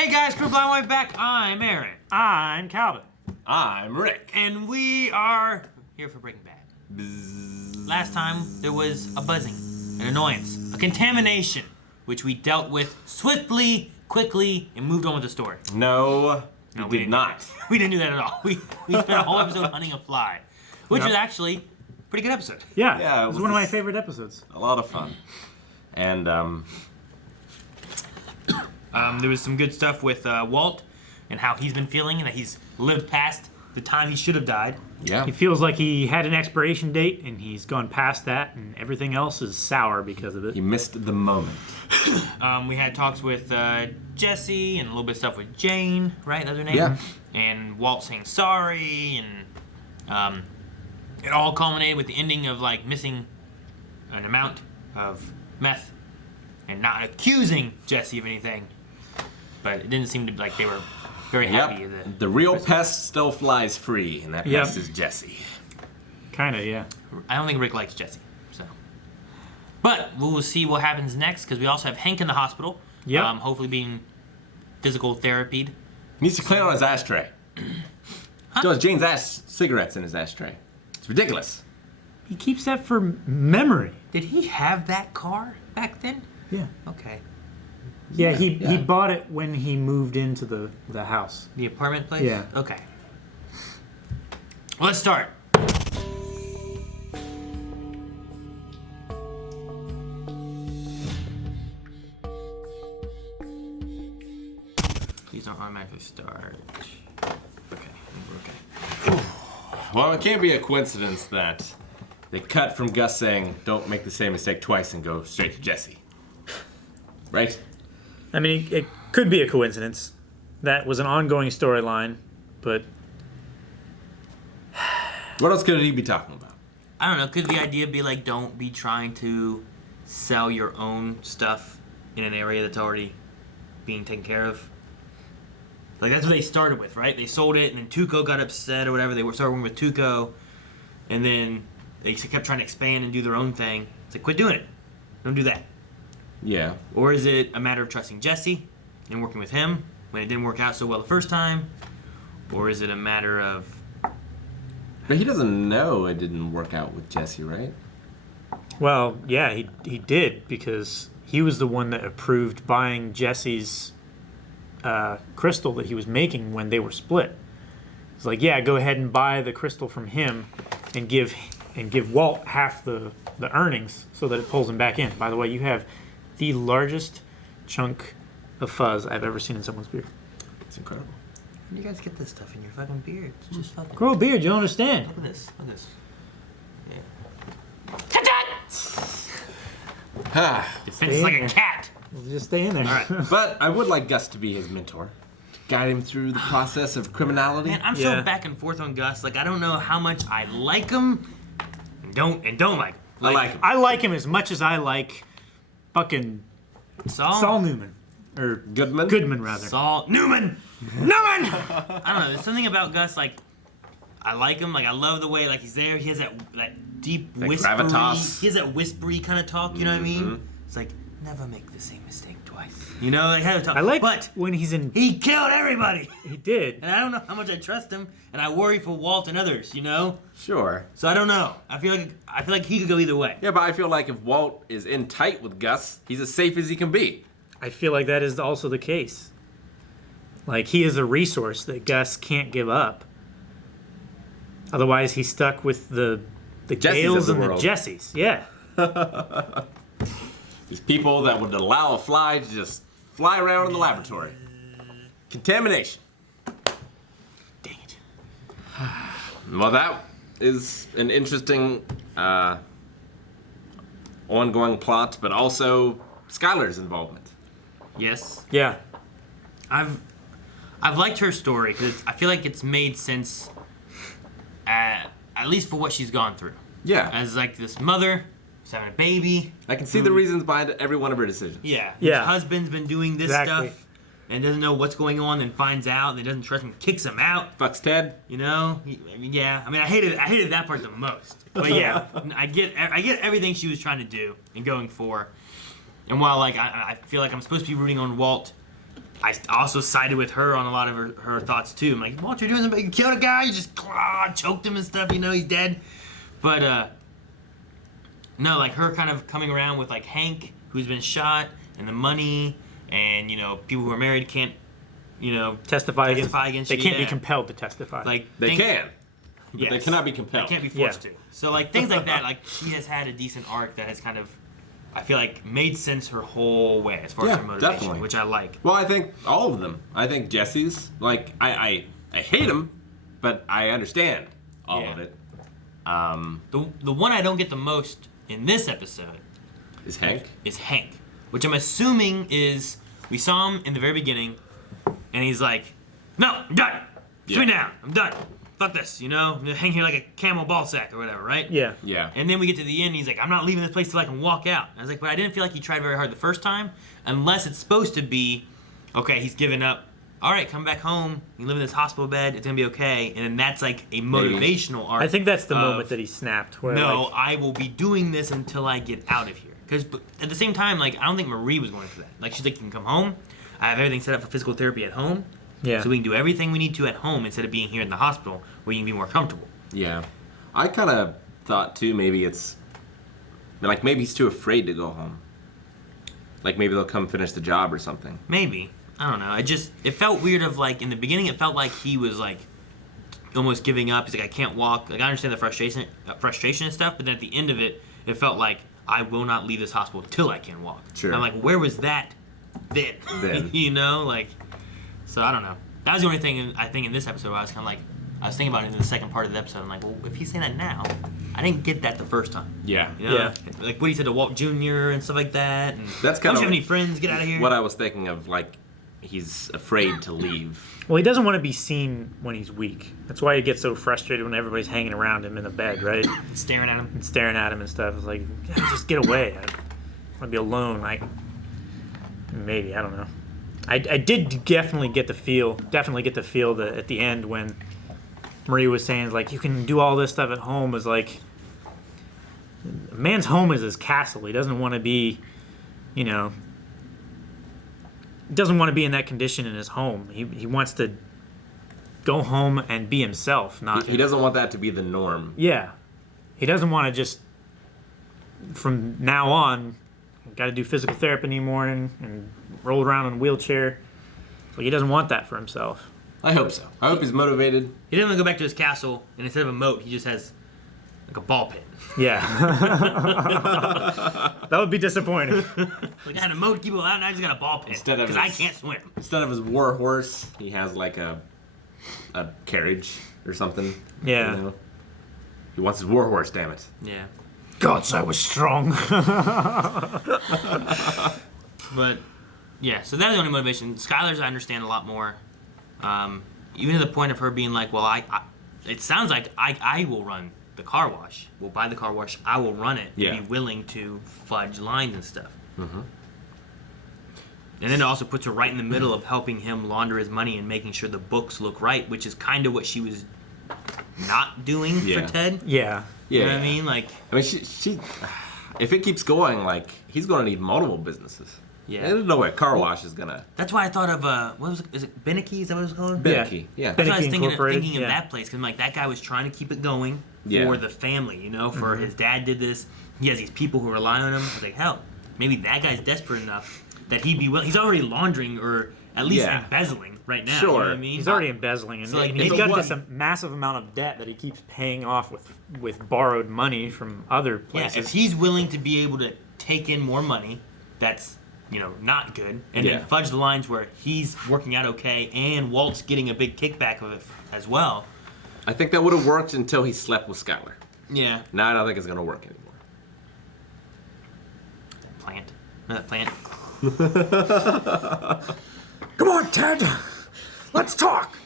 Hey guys, Crew Blind White back. I'm Aaron. I'm Calvin. I'm Rick. And we are here for Breaking Bad. Bzzz. Last time there was a buzzing, an annoyance, a contamination, which we dealt with swiftly, quickly, and moved on with the story. No, No, we did not. We didn't do that at all. We spent a whole episode hunting a fly, which was actually a pretty good episode. Yeah, it was one of my favorite episodes. A lot of fun. And, there was some good stuff with Walt and how he's been feeling and that he's lived past the time he should have died. yeah. He feels like he had an expiration date and he's gone past that, and everything else is sour because of it. He missed the moment. We had talks with Jesse and a little bit of stuff with Jane, right? That's her name? Yeah. And Walt saying sorry, and it all culminated with the ending of like missing an amount of meth and not accusing Jesse of anything. But it didn't seem to be like they were very happy. Yep. The real pest still flies free, and that Yep. pest is Jesse. Kinda, yeah. I don't think Rick likes Jesse, so. But we will see what happens next because we also have Hank in the hospital. Yep. Hopefully being physical therapied. He needs to clean on his ashtray. Still has Jane's cigarettes in his ashtray. It's ridiculous. He keeps that for memory. Did he have that car back then? Yeah. Okay. Yeah, he yeah. bought it when he moved into the house. The apartment place? Yeah. Okay. Well, let's start. Please don't automatically start. Okay, we're okay. Well, it can't be a coincidence that they cut from Gus saying, don't make the same mistake twice and go straight to Jesse. Right? I mean, it could be a coincidence. That was an ongoing storyline, but What else could he be talking about? I don't know. Could the idea be like, don't be trying to sell your own stuff in an area that's already being taken care of? Like, that's what they started with, right? They sold it, and then Tuco got upset or whatever. They were starting with Tuco, and then they kept trying to expand and do their own thing. It's like, quit doing it. Don't do that. Yeah. Or is it a matter of trusting Jesse and working with him when it didn't work out so well the first time? Or is it a matter of... But he doesn't know it didn't work out with Jesse, right? well, yeah, he did because he was the one that approved buying Jesse's crystal that he was making when they were split. It's like, yeah, go ahead and buy the crystal from him and give Walt half the earnings so that it pulls him back in. By the way, you have the largest chunk of fuzz I've ever seen in someone's beard. It's incredible. Where do you guys get this stuff in your fucking beard? It's just fucking... Grow a beard, you don't understand. Look at this. Look at this. Ah, Defense like a cat. Just stay in there. All right. but I would like Gus to be his mentor. Guide him through the process of criminality. Man, I'm Yeah. so back and forth on Gus. Like, I don't know how much I like him and don't like him. I like him. I like him as much as I like fucking Saul Newman. Or Goodman? rather. Saul Newman. I don't know. There's something about Gus, like, I like him. Like, I love the way, like, he's there. He has that deep That whispery. gravitas. He has that whispery kind of talk. You know what I mean? It's like, never make the same mistake twice. You know, like, how to talk. I like but when he's in. he killed everybody. He did. And I don't know how much I trust him, and I worry for Walt and others. You know. Sure. So I don't know. I feel like he could go either way. Yeah, but I feel like if Walt is in tight with Gus, he's as safe as he can be. I feel like that is also the case. Like, he is a resource that Gus can't give up. Otherwise, he's stuck with the Jessies Gales of and the the world. Jessies. Yeah. These people that would allow a fly to just fly around in the laboratory. Contamination. Dang it. Well, that is an interesting ongoing plot, but also Skyler's involvement. Yes. Yeah. I've liked her story because I feel like it's made sense, at least for what she's gone through. Yeah. As like this mother who's having a baby. I can see the reasons behind every one of her decisions. Yeah. Yeah. His husband's been doing this Exactly. stuff and doesn't know what's going on, then finds out, and doesn't trust him, kicks him out. Fucks Ted. You know? I hated that part the most. But yeah, I get everything she was trying to do and going for. And while like I feel like I'm supposed to be rooting on Walt, I also sided with her on a lot of her thoughts too. I'm like, Walter, you're doing something. You killed a guy. You just choked him and stuff. He's dead. But no, like her kind of coming around with like Hank, who's been shot, and the money, and people who are married can't, testify against you. They can't be compelled to testify. Like They can, but yes, they cannot be compelled. They can't be forced to. So like things like that. Like she has had a decent arc that has kind of, I feel like, made sense her whole way as far as her motivation, definitely. which I like. Well, I think all of them. I think Jesse's, like, I hate him, but I understand all of it. The one I don't get the most in this episode Is Hank, which I'm assuming is, we saw him in the very beginning, and he's like, no, I'm done. Sit me down. I'm done. Fuck this, I'm gonna hang here like a camel ball sack or whatever, right? Yeah. Yeah. And then we get to the end, he's like, I'm not leaving this place till I can walk out. I was like, but I didn't feel like he tried very hard the first time, unless it's supposed to be, okay, he's given up. All right, come back home. You live in this hospital bed. It's gonna be okay. And then that's like a motivational arc. I think that's the of, moment that he snapped. Where No, like, I will be doing this until I get out of here. Because at the same time, like, I don't think Marie was going for that. Like, she's like, you can come home. I have everything set up for physical therapy at home. yeah. So we can do everything we need to at home instead of being here in the hospital where you can be more comfortable. Yeah. I kind of thought, too, maybe it's... Like, maybe he's too afraid to go home. Like, maybe they'll come finish the job or something. Maybe. I don't know. It felt weird of, like, in the beginning, it felt like he was, like, almost giving up. He's like, I can't walk. Like, I understand the frustration and stuff, but then at the end of it, it felt like, I will not leave this hospital till I can walk. Sure. And I'm like, where was that then? Like, so I don't know. That was the only thing I think in this episode where I was kind of like, I was thinking about it in the second part of the episode. I'm like, well, if he's saying that now, I didn't get that the first time. Yeah. Yeah. Like what he said to Walt Jr. and stuff like that. And That's kind don't of you have any friends? Get out of here. what I was thinking of, like, he's afraid to leave. Well, he doesn't want to be seen when he's weak. That's why he gets so frustrated when everybody's hanging around him in the bed, right? Staring at him. And staring at him and stuff. It's like, yeah, just get away. I want to be alone. Like, maybe, I don't know. I did definitely get the feel that at the end when Marie was saying, like, you can do all this stuff at home, is like, a man's home is his castle. He doesn't want to be, doesn't want to be in that condition in his home. He wants to go home and be himself. He doesn't want that to be the norm. Yeah. He doesn't want to just, from now on, got to do physical therapy in the morning and roll around in a wheelchair. So he doesn't want that for himself. I hope so. I hope he's motivated. He doesn't want to go back to his castle, and instead of a moat, he just has like a ball pit. Yeah. That would be disappointing. Like, I had a moat to keep it out, and I just got a ball pit Instead of because I his- can't swim. Instead of his war horse, he has like a carriage or something. Yeah. He wants his war horse, damn it. Yeah. God, I was strong. But, yeah, so that's the only motivation. Skyler's I understand a lot more. Even to the point of her being like, well, it sounds like I will run the car wash. We'll buy the car wash. I will run it. Yeah. And be willing to fudge lines and stuff. Mm-hmm. And then it also puts her right in the middle of helping him launder his money and making sure the books look right, which is kind of what she was not doing Yeah. for Ted. Yeah. You know what I mean? Like, I mean, she if it keeps going, like, he's going to need multiple businesses. yeah. There's no way a car wash is gonna. That's why I thought of what was it? Is it Benicky? Is that what it's called? Beneke, yeah. That's why I was Benicky thinking Incorporated, of yeah. that place because like that guy was trying to keep it going Yeah. for the family, for his dad did this. He has these people who rely on him. I was like, hell, maybe that guy's desperate enough that he'd be willing. He's already laundering or at least Yeah. embezzling right now. Sure. You know what I mean? He's already embezzling, and So, like, he's if got it this was- massive amount of debt that he keeps paying off with borrowed money from other Yeah, places. if he's willing to be able to take in more money, that's not good, and Yeah. then fudge the lines where he's working out okay and Walt's getting a big kickback of it as well. I think that would have worked until he slept with Skyler. Yeah. Now I don't think it's gonna work anymore. Plant. Remember that plant? Come on, Ted. Let's talk.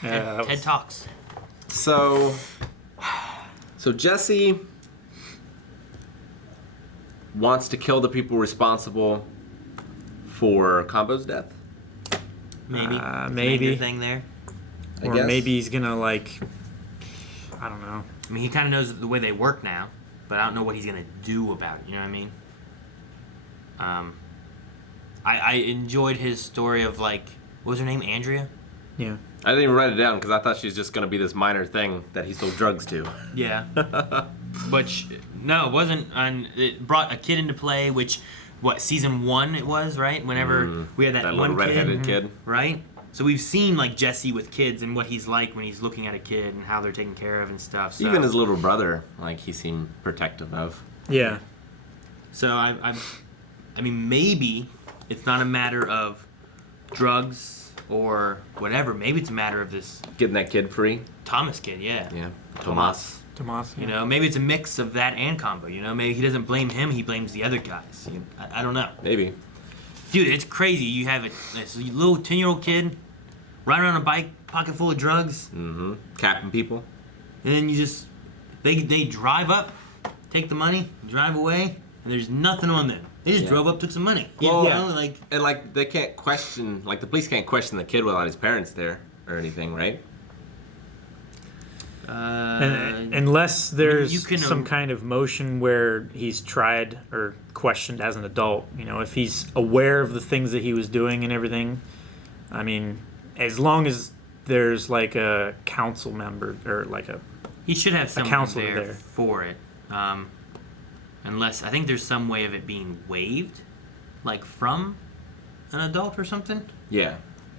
Ted talks. So Jesse wants to kill the people responsible for Combo's death. Maybe. Maybe. Thing there. I Or guess. maybe he's gonna I don't know. I mean, he kind of knows the way they work now, but I don't know what he's gonna do about it. You know what I mean? I enjoyed his story of like, what was her name, Andrea? Yeah. I didn't even write it down because I thought she was just going to be this minor thing that he sold drugs to. Yeah. But no, it wasn't. It brought a kid into play, which, season 1 it was, right? Whenever we had that one little redheaded kid. right? So we've seen like Jesse with kids and what he's like when he's looking at a kid and how they're taken care of and stuff. So. Even his little brother, like, he seemed protective of. Yeah. So I mean, maybe it's not a matter of drugs or whatever. Maybe it's a matter of this Getting that kid free. Thomas kid, yeah. Yeah. Tomas. Tomas. You know, maybe it's a mix of that and combo. You know, maybe he doesn't blame him; he blames the other guys. I don't know, Maybe. dude. It's crazy. You have this little 10-year-old kid riding on a bike, pocket full of drugs, Mm-hmm. Capping people. and then you just they drive up, take the money, drive away, and there's nothing on them. They just drove up, took some money. Well, you know, like. And, like, they can't question, like, the police can't question the kid without his parents there or anything, right? Unless there's you can, some kind of motion where he's tried or questioned as an adult, you know, if he's aware of the things that he was doing and everything, I mean, as long as there's like a council member or like a He should have someone counselor there there. for it. Unless, I think there's some way of it being waived, like from an adult or something. Yeah.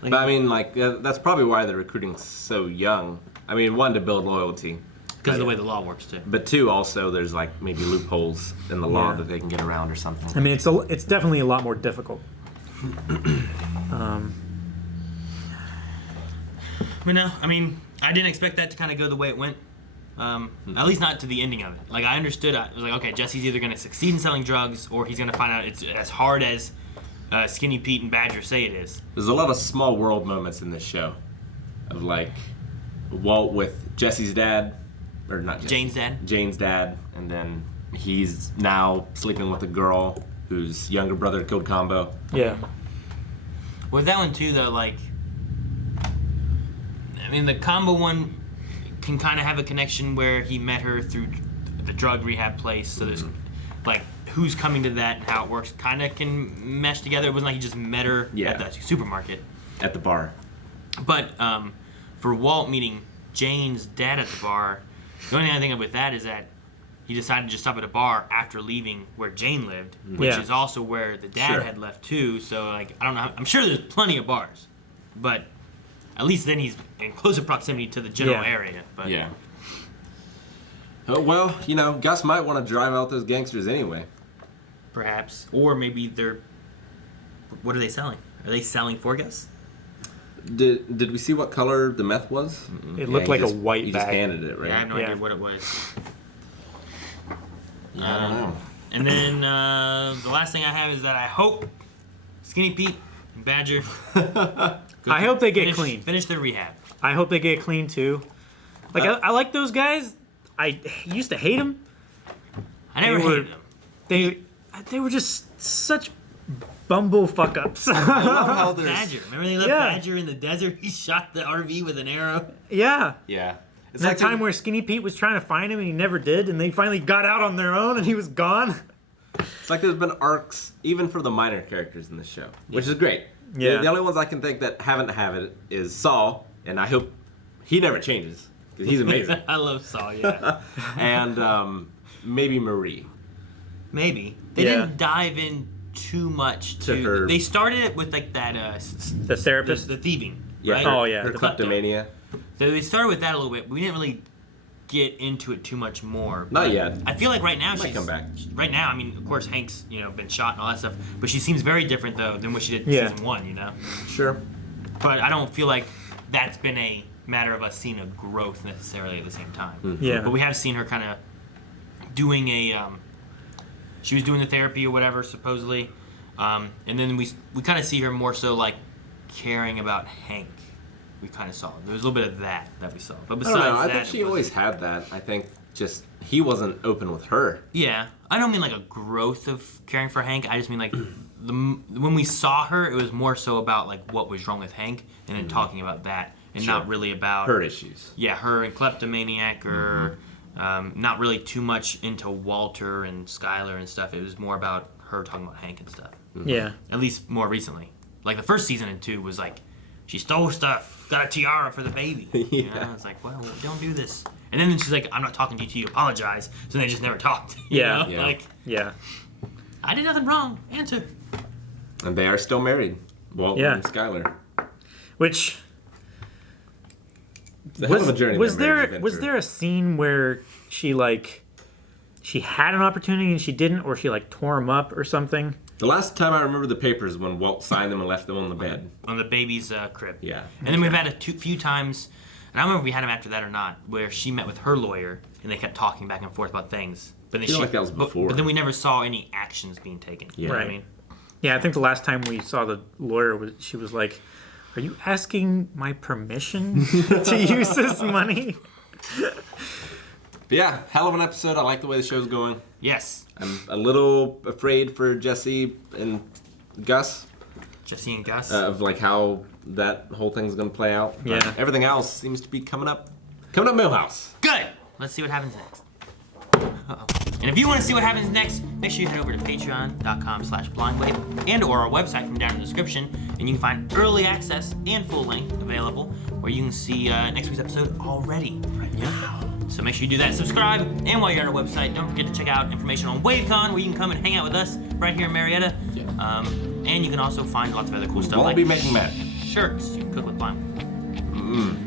Like, But, I mean, like, that's probably why they're recruiting so young. I mean, one, to build loyalty. because of the way the law works too. But two, also, there's, like, maybe loopholes in the law Yeah. that they can get around or something. I mean, it's definitely a lot more difficult. But no, I mean, I didn't expect that to kind of go the way it went. At least not to the ending of it. Like, I understood. I was like, okay, Jesse's either going to succeed in selling drugs or he's going to find out it's as hard as Skinny Pete and Badger say it is. There's a lot of small world moments in this show. Of, like, Walt with Jesse's dad. Or not Jesse. Jane's dad. Jane's dad. And then he's now sleeping with a girl whose younger brother killed Combo. Yeah. With that one too, though, like, I mean, the combo one can kind of have a connection where he met her through the drug rehab place. So there's, like, who's coming to that and how it works kind of can mesh together. It wasn't like he just met her Yeah. at the supermarket. At the bar. But for Walt meeting Jane's dad at the bar, the only thing I think of with that is that he decided to just stop at a bar after leaving where Jane lived, which Yeah. is also where the dad Sure. had left too. So, like, I don't know. I'm sure there's plenty of bars, but at least then he's in closer proximity to the general Yeah. area. But Yeah. Oh, well, you know, Gus might want to drive out those gangsters anyway. perhaps, or maybe they're. What are they selling? Are they selling for Gus? Did we see what color the meth was? It looked he like a just- white He just bag. handed it, right? Yeah, I have no Yeah. idea what it was. I don't know. And then the last thing I have is that I hope Skinny Pete and Badger. I hope they get clean. Finish their rehab. I hope they get clean too. Like I like those guys. I used to hate them. I never They were- hated them. They were just such bumble fuck ups. How there's- Badger. Remember they left Yeah. Badger in the desert? He shot the RV with an arrow. Yeah. Yeah. It's That like time where Skinny Pete was trying to find him and he never did, and they finally got out on their own and he was gone. it's like there's been arcs even for the minor characters in this show, which is great. Yeah. The only ones I can think that haven't have it is Saul, and I hope he never changes because he's amazing. I love Saul, yeah. And maybe Marie. Maybe. They Yeah. didn't dive in too much To to her- They started it with like that The therapist. the thieving. Yeah. Right? Her, Oh, yeah. Her The kleptomania. So they started with that a little bit, but we didn't really get into it too much more. Not But yet. I feel like right now Might she's come back. Right now, I mean, of course, Hank's been shot and all that stuff, but she seems very different though than what she did in Yeah. season 1. Sure. But I don't feel like that's been a matter of us seeing a growth necessarily at the same time. Yeah. But we have seen her kind of doing a. She was doing the therapy or whatever supposedly, and then we kind of see her more so like caring about Hank. We kind of saw there was a little bit of that we saw, but I besides don't know. I that, think it she wasn't- always had that. I think just he wasn't open with her. Yeah, I don't mean like a growth of caring for Hank. I just mean like when we saw her, it was more so about like what was wrong with Hank, and then talking about that, and Sure. not really about Her issues. Yeah, her and kleptomaniac, or not really too much into Walter and Skyler and stuff. It was more about her talking about Hank and stuff. Yeah. At least more recently. Like the first season and 2 was like, she stole stuff, got a tiara for the baby. You know? It's like, well, don't do this. And then she's like, I'm not talking to you, apologize. So they just never talked. You Yeah. know? Yeah. Like, Yeah. I did nothing wrong. Answer. And they are still married. Walton Yeah. and Skyler. Which It's a hell of a journey. was that marriage has there been was through. there a scene where she had an opportunity and she didn't, or she like tore him up or something? The last time I remember the papers when Walt signed them and left them on the bed. On the baby's crib. Yeah. And then we've had few times, and I don't remember if we had him after that or not, where she met with her lawyer and they kept talking back and forth about things. But then I feel like that was before. But then we never saw any actions being taken. You know what I Right. mean? Yeah, I think the last time we saw the lawyer, she was like, "Are you asking my permission to use this money?" But yeah, hell of an episode. I like the way the show's going. Yes. I'm a little afraid for Jesse and Gus Jesse and Gus. of like how that whole thing's gonna play out. But Yeah. everything else seems to be coming up Millhouse. Good. Let's see what happens next. Uh-oh. And if you want to see what happens next, make sure you head over to patreon.com/blindwave and or our website from down in the description, and you can find early access and full length available, where you can see next week's episode already right now. So make sure you do that. Subscribe, and while you're on our website, don't forget to check out information on WaveCon, where you can come and hang out with us right here in Marietta. Yeah. And you can also find lots of other cool stuff Won't like be making magic. shirts. You can cook with Blind.